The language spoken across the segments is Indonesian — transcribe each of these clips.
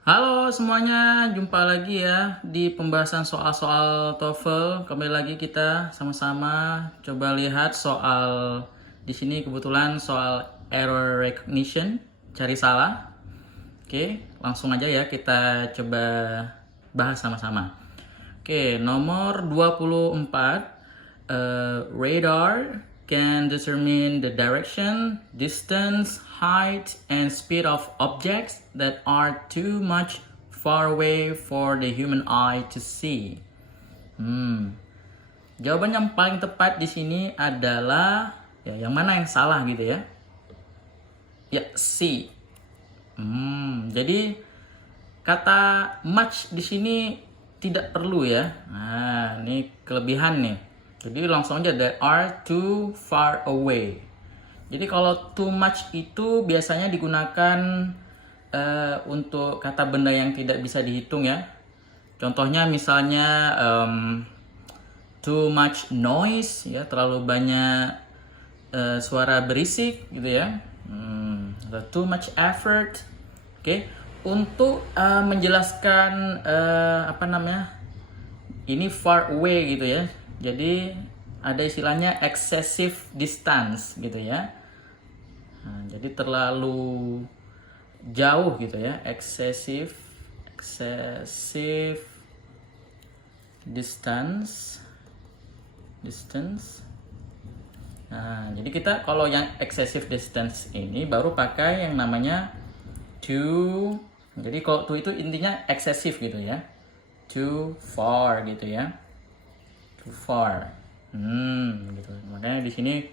Halo semuanya, jumpa lagi ya di pembahasan soal-soal TOEFL. Kembali lagi kita sama-sama coba lihat soal di sini kebetulan soal error recognition, cari salah. Oke, langsung aja ya kita coba bahas sama-sama. Oke, nomor 24. Radar can determine the direction, distance, height, and speed of objects that are too much far away for the human eye to see. Jawaban yang paling tepat di sini adalah ya yang mana yang salah gitu ya? Ya, C. Jadi kata much di sini tidak perlu ya. Nah, ini kelebihan nih. Jadi langsung aja that are too far away. Jadi kalau too much itu biasanya digunakan untuk kata benda yang tidak bisa dihitung ya. Contohnya misalnya too much noise ya, terlalu banyak suara berisik gitu ya. Atau too much effort. Oke. Untuk menjelaskan ini far away gitu ya. Jadi ada istilahnya excessive distance gitu ya. Nah, jadi terlalu jauh gitu ya, excessive distance. Nah, jadi kita kalau yang excessive distance ini baru pakai yang namanya too. Jadi kalau too itu intinya excessive gitu ya, too far gitu ya, too far. Gitu. Makanya di sini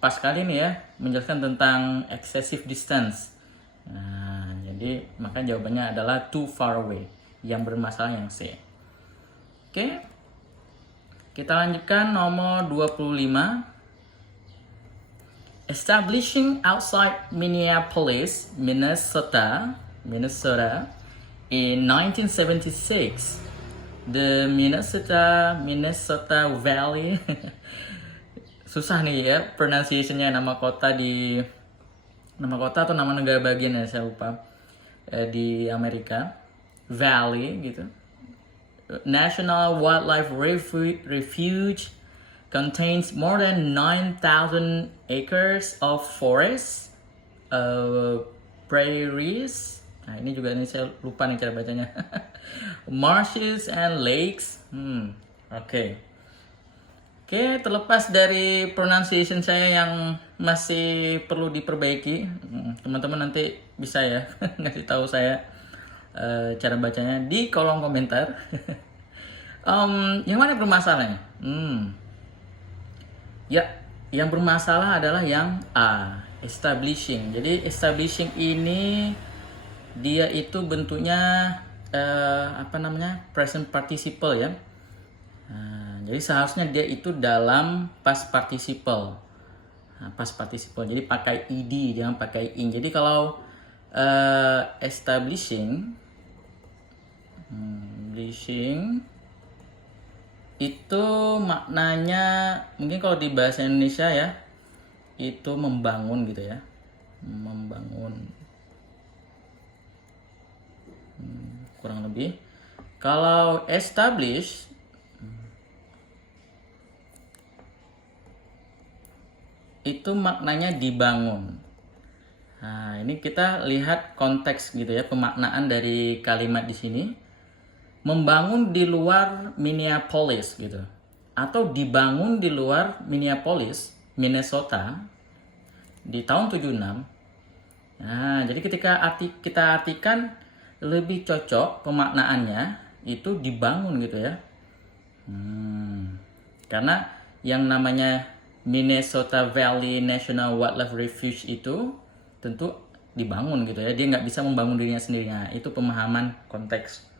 pas kali nih ya menjelaskan tentang excessive distance. Nah, jadi maka jawabannya adalah too far away. Yang bermasalah yang C. Oke. Kita lanjutkan nomor 25. Establishing outside Minneapolis, Minnesota in 1976, the Minnesota Valley susah nih ya pronunciation-nya, nama kota atau nama negara bagian ya saya lupa, di Amerika, Valley gitu, National Wildlife Refuge contains more than 9,000 acres of forest, prairies. Nah, ini saya lupa nih cara bacanya. Marshes and lakes. Oke, terlepas dari pronunciation saya yang masih perlu diperbaiki, teman-teman nanti bisa ya ngasih tahu saya cara bacanya di kolom komentar. Yang mana bermasalahnya? Ya, yang bermasalah adalah yang A, establishing. Jadi establishing ini dia itu bentuknya present participle ya. Nah, jadi seharusnya dia itu dalam past participle. Past participle. Jadi pakai ed, jangan pakai in. Jadi kalau establishing itu maknanya mungkin kalau di bahasa Indonesia ya itu membangun gitu ya, membangun, kurang lebih. Kalau establish itu maknanya dibangun. Nah, ini kita lihat konteks gitu ya, pemaknaan dari kalimat di sini. Membangun di luar Minneapolis gitu, atau dibangun di luar Minneapolis, Minnesota di tahun 76. Nah, jadi ketika kita artikan lebih cocok pemaknaannya itu dibangun gitu ya. Karena yang namanya Minnesota Valley National Wildlife Refuge itu tentu dibangun gitu ya. Dia nggak bisa membangun dirinya sendiri. Nah, itu pemahaman konteks.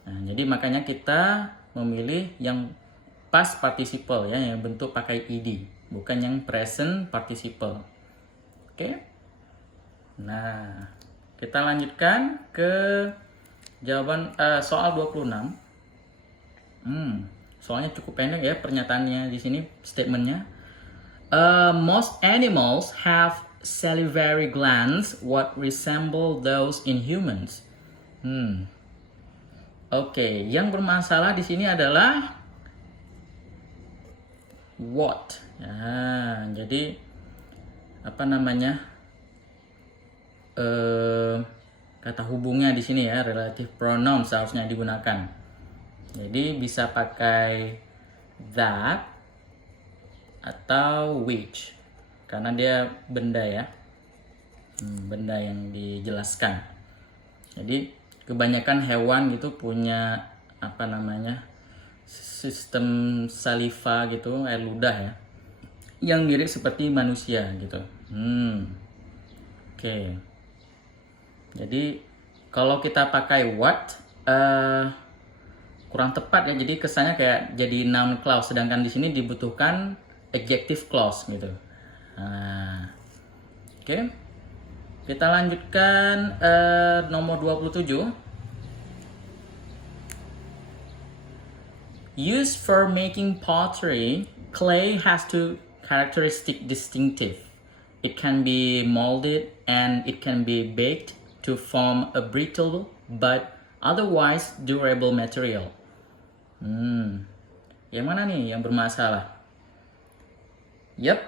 Nah, jadi makanya kita memilih yang past participle ya, yang bentuk pakai ed, bukan yang present participle. Oke. Nah, kita lanjutkan ke jawaban soal 26. Soalnya cukup pendek ya pernyataannya di sini, statementnya. Most animals have salivary glands what resemble those in humans. Oke, yang bermasalah di sini adalah what. Ya, jadi apa namanya? Kata hubungnya di sini ya, relative pronoun seharusnya digunakan. Jadi bisa pakai that atau which, karena dia benda ya, benda yang dijelaskan. Jadi kebanyakan hewan gitu punya apa namanya, sistem saliva gitu, air ludah ya, yang mirip seperti manusia gitu. Oke. Jadi kalau kita pakai what kurang tepat ya, jadi kesannya kayak jadi noun clause, sedangkan di sini dibutuhkan adjective clause gitu. Oke. Kita lanjutkan nomor 27. Used for making pottery, clay has two characteristics distinctive. It can be molded and it can be baked to form a brittle but otherwise durable material. Yang mana nih yang bermasalah? Yep.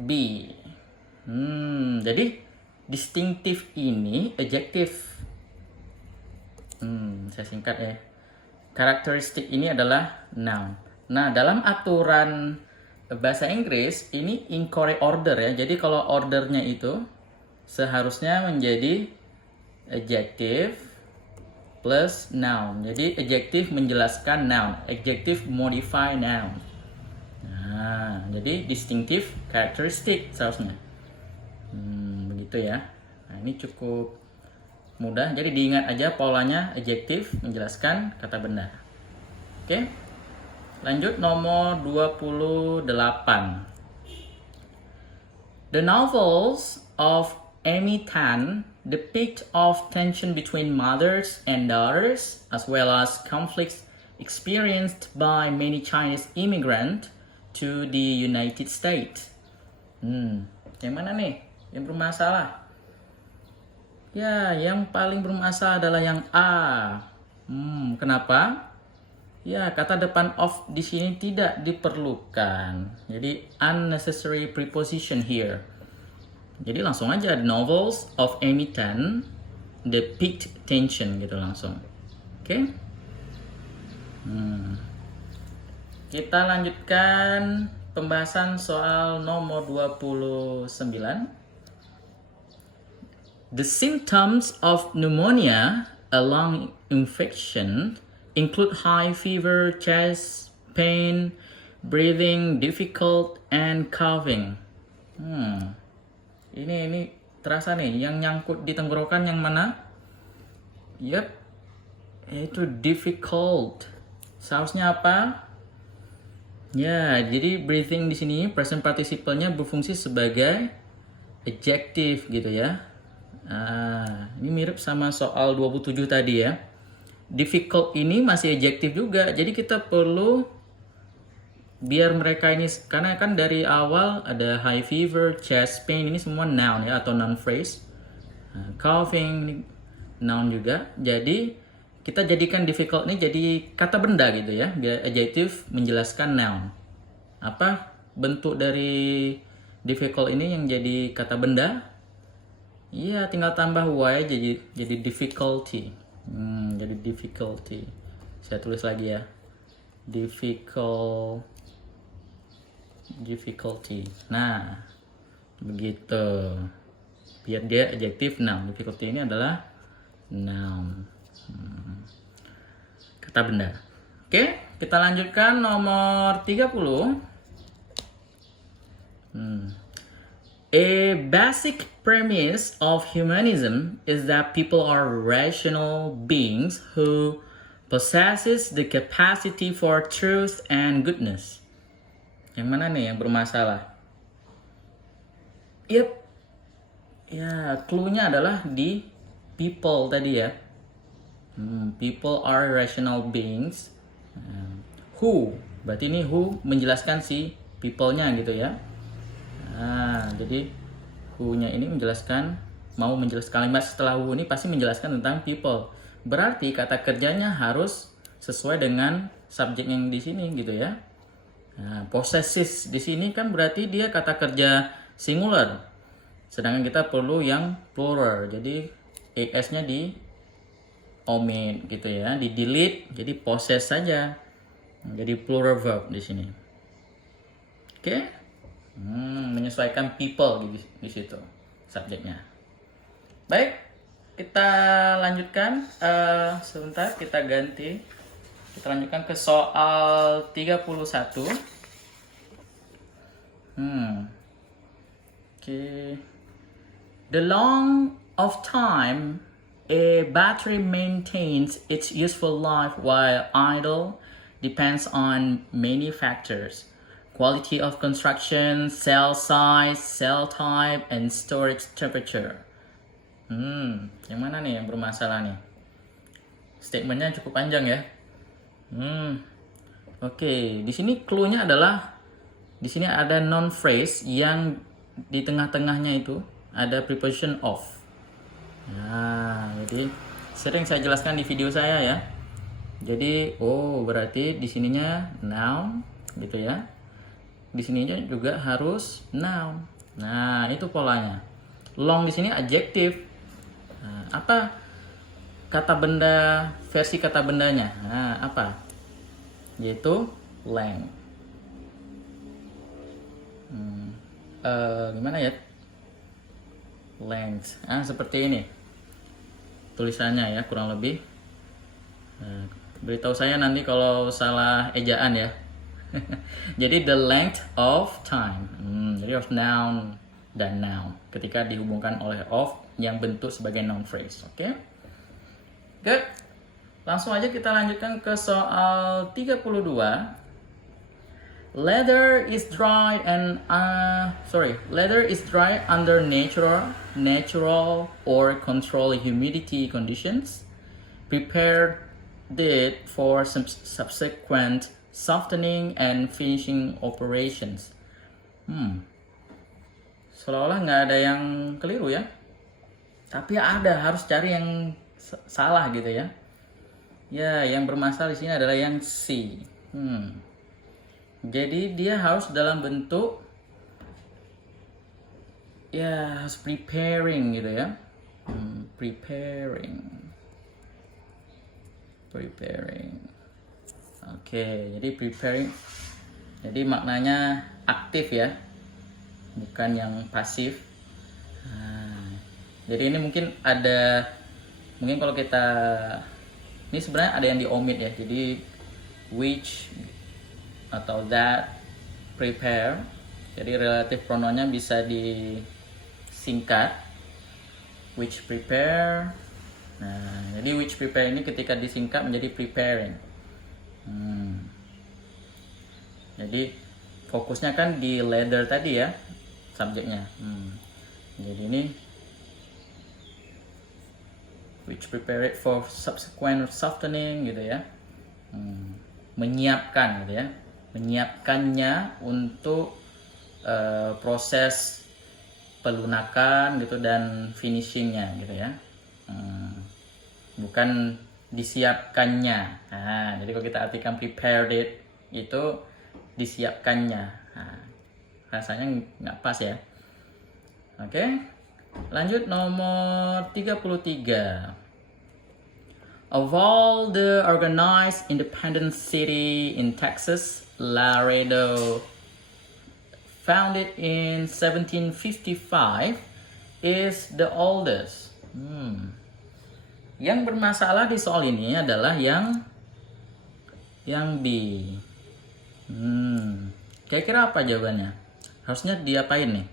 B. Jadi distinctive ini adjective. Saya singkat ya. Karakteristik ini adalah noun. Nah, dalam aturan bahasa Inggris ini incorrect order ya. Jadi kalau ordernya itu seharusnya menjadi adjective plus noun. Jadi adjective menjelaskan noun, adjective modify noun. Nah, jadi distinctive characteristic seharusnya. Begitu ya. Nah, ini cukup mudah. Jadi diingat aja polanya, adjective menjelaskan kata benda. Oke. Lanjut nomor 28. The novels of Amy Tan depict of tension between mothers and daughters as well as conflicts experienced by many Chinese immigrants to the United States. Yang mana nih yang bermasalah? Ya, yang paling bermasalah adalah yang A. Kenapa? Ya, kata depan of di sini tidak diperlukan. Jadi unnecessary preposition here. Jadi langsung aja, novels of Amy Tan depict tension gitu langsung. Oke? Kita lanjutkan pembahasan soal nomor 29. The symptoms of pneumonia, a lung infection, include high fever, chest pain, breathing difficult, and coughing. Ini terasa nih, yang nyangkut di tenggorokan yang mana? Yep, itu difficult. Seharusnya apa? Ya, jadi breathing di sini present participle-nya berfungsi sebagai adjective gitu ya. Ini mirip sama soal 27 tadi ya. Difficult ini masih adjective juga. Jadi kita perlu biar mereka ini, karena kan dari awal ada high fever, chest pain, ini semua noun ya atau noun phrase. Coughing ini noun juga. Jadi kita jadikan difficult ini jadi kata benda gitu ya. Biar adjective menjelaskan noun. Apa bentuk dari difficult ini yang jadi kata benda? Iya, tinggal tambah y jadi difficulty. Jadi difficulty. Saya tulis lagi ya. Difficulty. Nah, begitu. Biar dia adjective noun. Difficulty ini adalah noun. Kata benda. Oke, kita lanjutkan nomor 30. A basic premise of humanism is that people are rational beings who possesses the capacity for truth and goodness. Yang mana nih yang bermasalah? Yep. Ya, clue-nya adalah di people tadi ya. People are rational beings. Who, berarti ini who menjelaskan si people-nya gitu ya. Jadi who-nya ini menjelaskan mau menjelaskan kalimat setelah who ini pasti menjelaskan tentang people. Berarti kata kerjanya harus sesuai dengan subjek yang di sini gitu ya. Nah, possessive di sini kan berarti dia kata kerja singular. Sedangkan kita perlu yang plural. Jadi es-nya di omit gitu ya, di delete jadi possess saja. Jadi plural verb di sini. Oke? Menyesuaikan people di situ subjeknya. Baik, kita lanjutkan. Sebentar kita ganti. Kita lanjutkan ke soal 31. Okay. The long of time a battery maintains its useful life while idle depends on many factors. Quality of construction, cell size, cell type, and storage temperature. Yang mana nih yang bermasalah nih? Statementnya cukup panjang ya. Oke. Di sini clue-nya adalah di sini ada noun phrase yang di tengah-tengahnya itu ada preposition of. Nah, jadi sering saya jelaskan di video saya ya. Jadi, berarti di sininya noun gitu ya. Di sininya juga harus noun. Nah, itu polanya. Long di sini adjective. Nah, apa kata benda, versi kata bendanya? Nah, apa? Yaitu length. Gimana ya? Length. Seperti ini. Tulisannya ya, kurang lebih. Beritahu saya nanti kalau salah ejaan ya. Jadi the length of time. Jadi of noun dan noun ketika dihubungkan oleh of yang bentuk sebagai noun phrase. Oke? Good. Langsung aja kita lanjutkan ke soal 32. Leather is dry under natural or controlled humidity conditions. Prepared it for subsequent softening and finishing operations. Seolah-olah nggak ada yang keliru ya. Tapi ada, harus cari yang salah gitu ya. Ya, yang bermasalah di sini adalah yang C. Jadi dia harus dalam bentuk ya, harus preparing gitu ya. Preparing. Oke, jadi preparing. Jadi maknanya aktif ya. Bukan yang pasif. Jadi ini mungkin kalau kita ini sebenarnya ada yang di omit ya. Jadi which atau that, prepare. Jadi relative pronounnya bisa disingkat which prepare. Nah, jadi which prepare ini ketika disingkat menjadi preparing. Jadi fokusnya kan di leather tadi ya, subjeknya. Jadi ini which prepare it for subsequent softening gitu ya. Menyiapkan gitu ya. Menyiapkannya untuk proses pelunakan gitu dan finishingnya gitu ya. Bukan disiapkannya. Nah, jadi kalau kita artikan prepared it itu disiapkannya. Nah, rasanya nggak pas ya. Oke. Lanjut nomor 33. Of all the organized independent city in Texas, Laredo, founded in 1755, is the oldest. Yang bermasalah di soal ini adalah yang B. Kira-kira apa jawabannya? Harusnya diapain nih?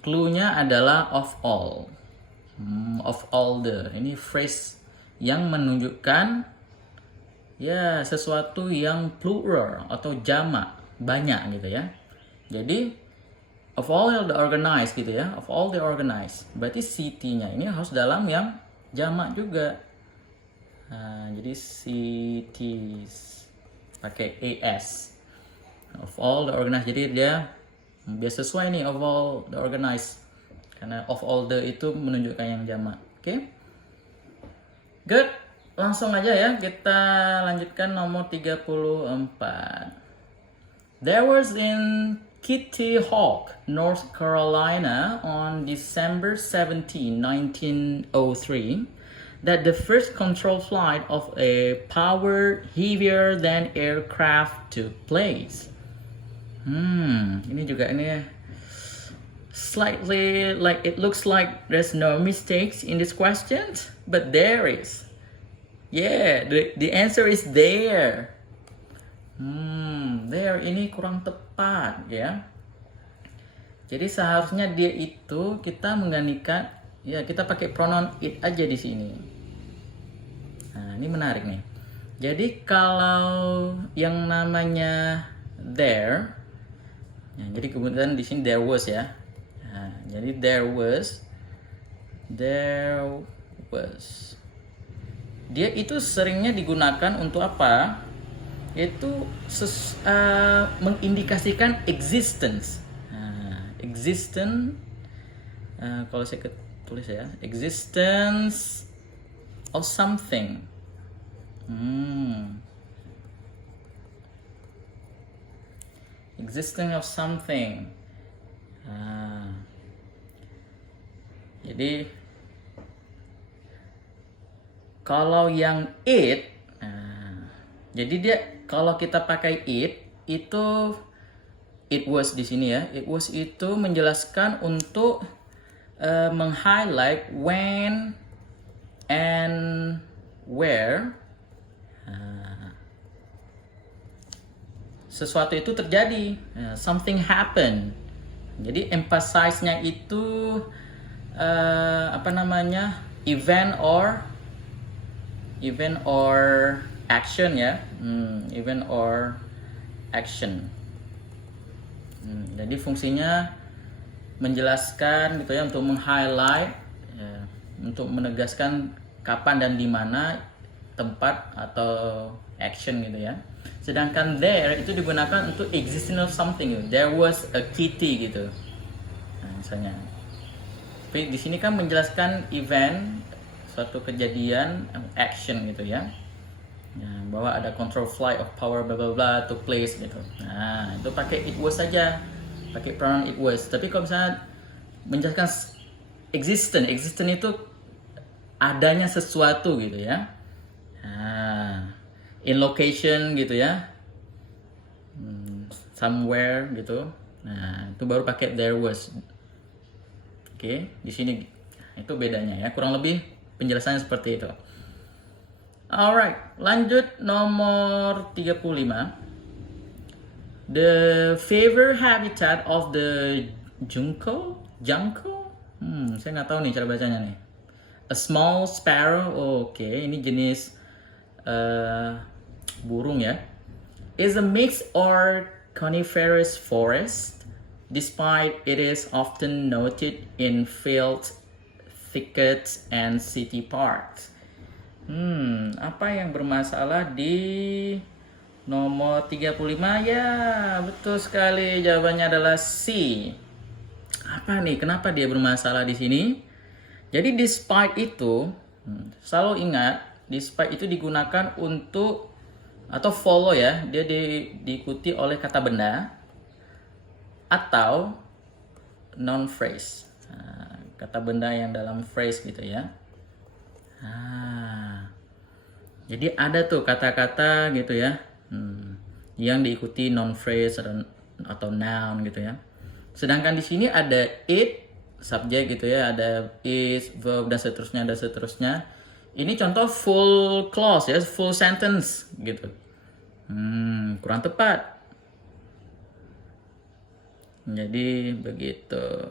Clue-nya adalah of all. Of all the. Ini phrase yang menunjukkan ya sesuatu yang plural atau jamak, banyak gitu ya. Jadi of all the organized gitu ya, of all the organized. Berarti city-nya ini harus dalam yang jamak juga. Nah, jadi cities pakai as. Of all the organized. Jadi dia biar sesuai nih of all the organized. Karena of all the itu menunjukkan yang jamak. Oke? Good. Langsung aja ya, kita lanjutkan nomor 34. There was in Kitty Hawk, North Carolina on December 17, 1903, that the first control flight of a power heavier than aircraft took place. Ini juga ini slightly like it looks like there's no mistakes in this question, but there is. Yeah, the answer is there. There ini kurang tepat ya. Jadi seharusnya dia itu kita menggantikan ya kita pakai pronoun it aja di sini. Nah, ini menarik nih. Jadi kalau yang namanya there, ya, jadi kemudian di sini there was ya. Nah, jadi there was. Dia itu seringnya digunakan untuk apa? Itu mengindikasikan existence. Existence, kalau saya tulis ya, existence of something. Existence of something. Jadi kalau yang it, jadi dia kalau kita pakai it itu it was di sini ya. It was itu menjelaskan untuk meng-highlight when and where sesuatu itu terjadi. Something happen. Jadi emphasize-nya itu event or action ya. Event or action. Jadi fungsinya menjelaskan gitu ya, untuk meng-highlight ya, untuk menegaskan kapan dan di mana tempat atau action gitu ya. Sedangkan there itu digunakan untuk existence of something gitu. There was a kitty gitu. Nah, misalnya. Tapi di sini kan menjelaskan event, suatu kejadian, action gitu ya. Ya, bahwa ada control flight of power bla bla bla took place gitu. Nah, itu pakai it was saja. Pakai pronoun it was. Tapi kalau misalnya menjelaskan existence itu adanya sesuatu gitu ya. Nah, in location gitu ya. Somewhere gitu. Nah, itu baru pakai there was. Oke, di sini itu bedanya ya. Kurang lebih penjelasannya seperti itu. Alright, lanjut nomor 35. The favorite habitat of the junco? Saya nggak tahu nih cara bacanya nih. A small sparrow, oke, ini jenis burung ya. Is a mixed or coniferous forest, despite it is often noted in fields, thickets, and city parks. Apa yang bermasalah di nomor 35? Ya, betul sekali. Jawabannya adalah C. Apa nih? Kenapa dia bermasalah di sini? Jadi despite itu, selalu ingat, despite itu digunakan untuk atau follow ya, dia diikuti oleh kata benda atau non phrase. Kata benda yang dalam phrase gitu ya. Jadi ada tuh kata-kata gitu ya, yang diikuti non phrase atau noun gitu ya. Sedangkan di sini ada it, subjek gitu ya, ada is, verb dan seterusnya. Ini contoh full clause ya, full sentence gitu. Kurang tepat. Jadi begitu.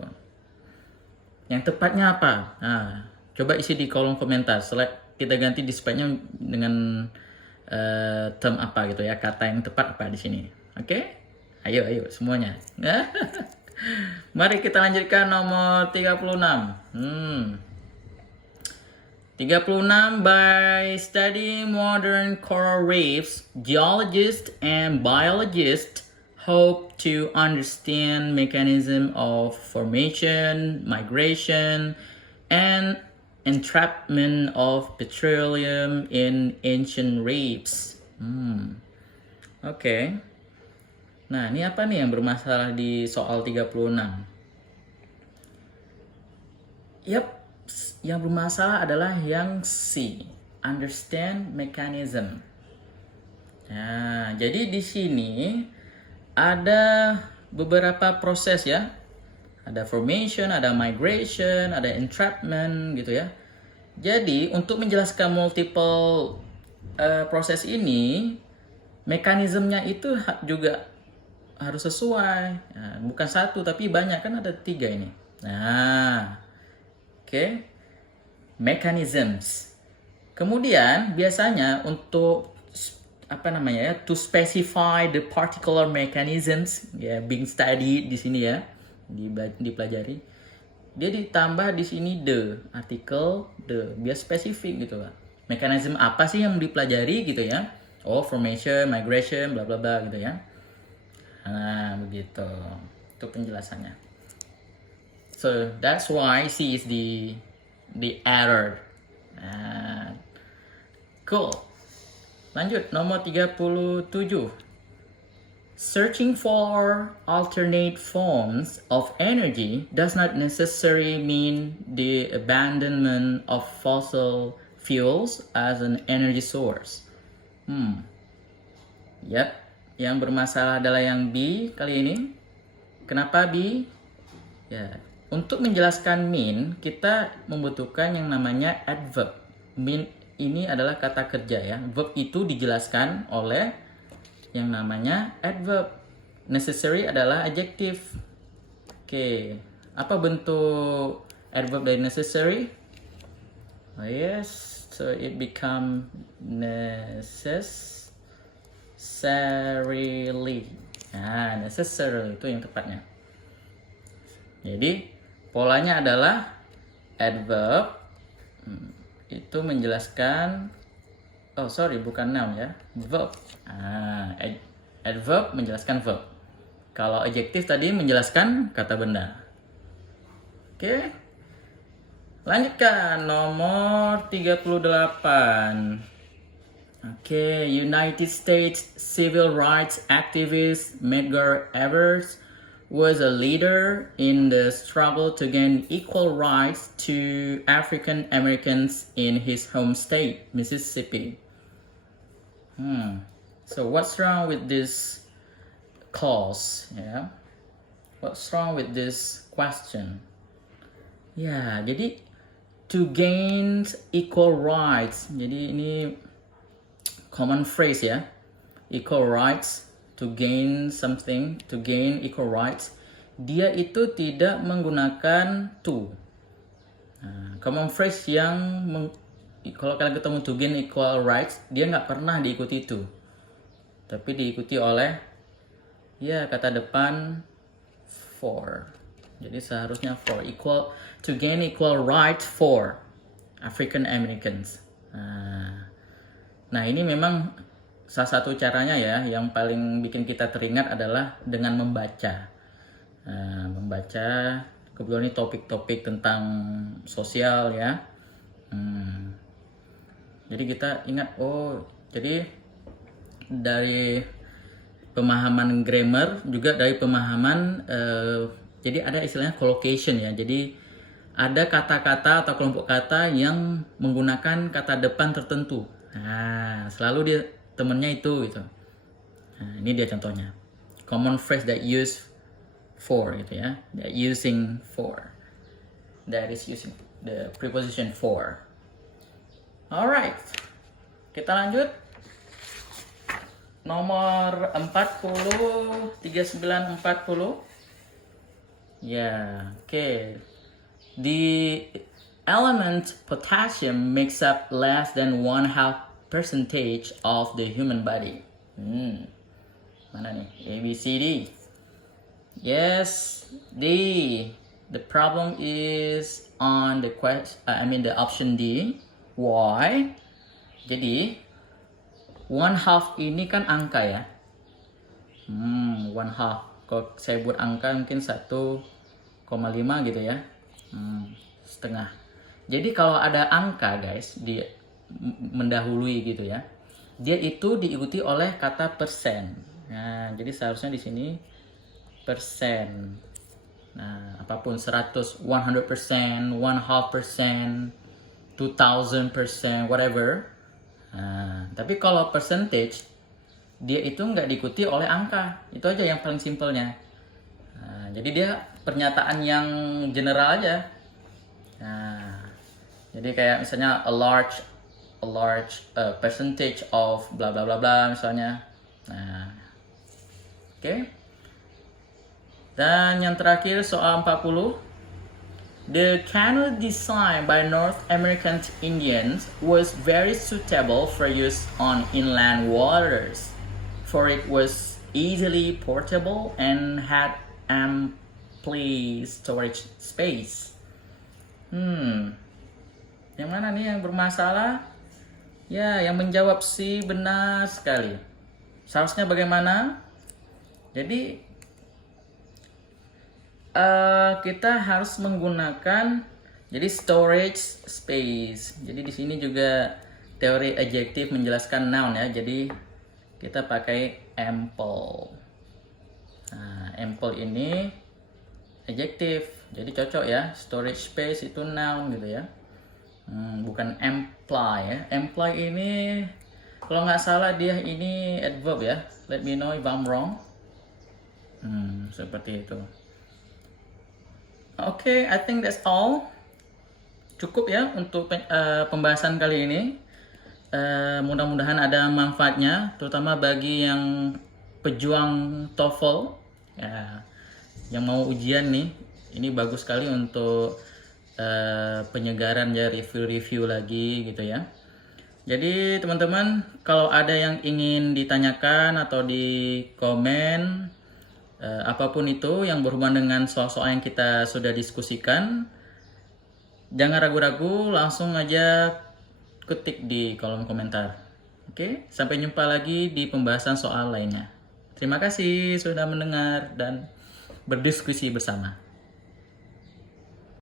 Yang tepatnya apa? Nah, coba isi di kolom komentar. Kita ganti despite-nya dengan term apa gitu ya, kata yang tepat apa di sini. Oke? Ayo semuanya. Mari kita lanjutkan nomor 36. 36. By studying modern coral reefs, geologists and biologists hope to understand mechanism of formation, migration, and entrapment of petroleum in ancient reefs. Oke. Nah, ini apa nih yang bermasalah di soal 36? Yap, yang bermasalah adalah yang C, understand mechanism. Nah, jadi di sini ada beberapa proses ya. Ada formation, ada migration, ada entrapment gitu ya. Jadi untuk menjelaskan multiple proses ini, mekanismenya itu juga harus sesuai. Nah, bukan satu tapi banyak, kan ada 3 ini. Nah, oke. Mechanisms. Kemudian biasanya untuk to specify the particular mechanisms ya, being studied di sini ya, dipelajari. Dia ditambah di sini the, artikel the, biar spesifik gitu lah. Mekanisme apa sih yang dipelajari gitu ya? Oh, formation, migration, bla bla bla gitu ya. Nah, begitu. Itu penjelasannya. So that's why C is the error. Cool. Lanjut, nomor 37. Searching for alternate forms of energy does not necessarily mean the abandonment of fossil fuels as an energy source. Yap, yang bermasalah adalah yang B kali ini. Kenapa B? Ya, untuk menjelaskan mean, kita membutuhkan yang namanya adverb. Mean ini adalah kata kerja ya. Verb itu dijelaskan oleh yang namanya adverb. Necessary adalah adjective. Oke, apa bentuk adverb dari necessary? Oh yes, so it become necessarily. Nah, necessary itu yang tepatnya. Jadi polanya adalah adverb itu menjelaskan, bukan noun ya, verb. Adverb menjelaskan verb. Kalau adjektif tadi menjelaskan kata benda. Oke. Lanjutkan nomor 38. Oke, United States civil rights activist Medgar Evers was a leader in the struggle to gain equal rights to African Americans in his home state, Mississippi. So what's wrong with this clause? Yeah, what's wrong with this question? Ya, jadi to gain equal rights. Jadi ini common phrase ya, equal rights. To gain something, to gain equal rights, dia itu tidak menggunakan to. Common phrase yang kalau kalian ketemu to gain equal rights, dia nggak pernah diikuti to, tapi diikuti oleh ya kata depan for. Jadi seharusnya for, equal, to gain equal right for African Americans. Nah ini memang salah satu caranya ya, yang paling bikin kita teringat adalah dengan membaca. Membaca, kebetulan ini topik-topik tentang sosial ya. Jadi kita ingat, jadi dari pemahaman grammar, juga dari pemahaman, jadi ada istilahnya collocation ya. Jadi ada kata-kata atau kelompok kata yang menggunakan kata depan tertentu. Selalu dia temennya itu gitu. Ini dia contohnya. Common phrase that use for gitu ya. That using for. That is using the preposition for. Alright. Kita lanjut. Nomor 40, 39, 40. Okay. The element potassium makes up less than 1/2% of the human body. Mana nih? A, B, C, D. Yes, D. The problem is on the the option D. Why? Jadi 1/2 ini kan angka ya. One half. Kalau saya buat angka mungkin 1,5 gitu ya. Setengah. Jadi kalau ada angka guys di mendahului gitu ya, dia itu diikuti oleh kata persen. Nah, jadi seharusnya di sini persen. Nah, apapun 100, 100%, 1/2%, 2000%, whatever. Nah, tapi kalau percentage dia itu nggak diikuti oleh angka. Itu aja yang paling simpelnya. Nah, jadi dia pernyataan yang general aja. Nah, jadi kayak misalnya a large percentage of bla bla bla bla misalnya. Nah, oke. Dan yang terakhir soal 40. The canoe designed by North American Indians was very suitable for use on inland waters, for it was easily portable and had ample storage space. Yang mana nih yang bermasalah? Ya, yang menjawab sih benar sekali. Seharusnya bagaimana? Jadi kita harus menggunakan jadi storage space. Jadi di sini juga teori adjektif menjelaskan noun ya. Jadi kita pakai ample. Nah, ample ini adjektif. Jadi cocok ya. Storage space itu noun gitu ya. Bukan imply ya. Imply ini kalau nggak salah dia ini adverb ya. Let me know if I'm wrong. Seperti itu. Oke, I think that's all. Cukup ya untuk pembahasan kali ini. Mudah-mudahan ada manfaatnya, terutama bagi yang pejuang TOEFL, ya, yang mau ujian nih. Ini bagus sekali untuk penyegaran ya, review-review lagi gitu ya. Jadi teman-teman, kalau ada yang ingin ditanyakan atau di komen, apapun itu yang berhubungan dengan soal-soal yang kita sudah diskusikan, jangan ragu-ragu, langsung aja ketik di kolom komentar. Oke, sampai jumpa lagi di pembahasan soal lainnya. Terima kasih sudah mendengar dan berdiskusi bersama.